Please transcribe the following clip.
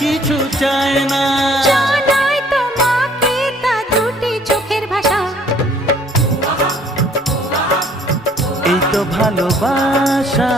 কিছু চায় না। জানাই তোমাকে তা দুটি চোখের ভাষা। এই তো ভালোবাসা।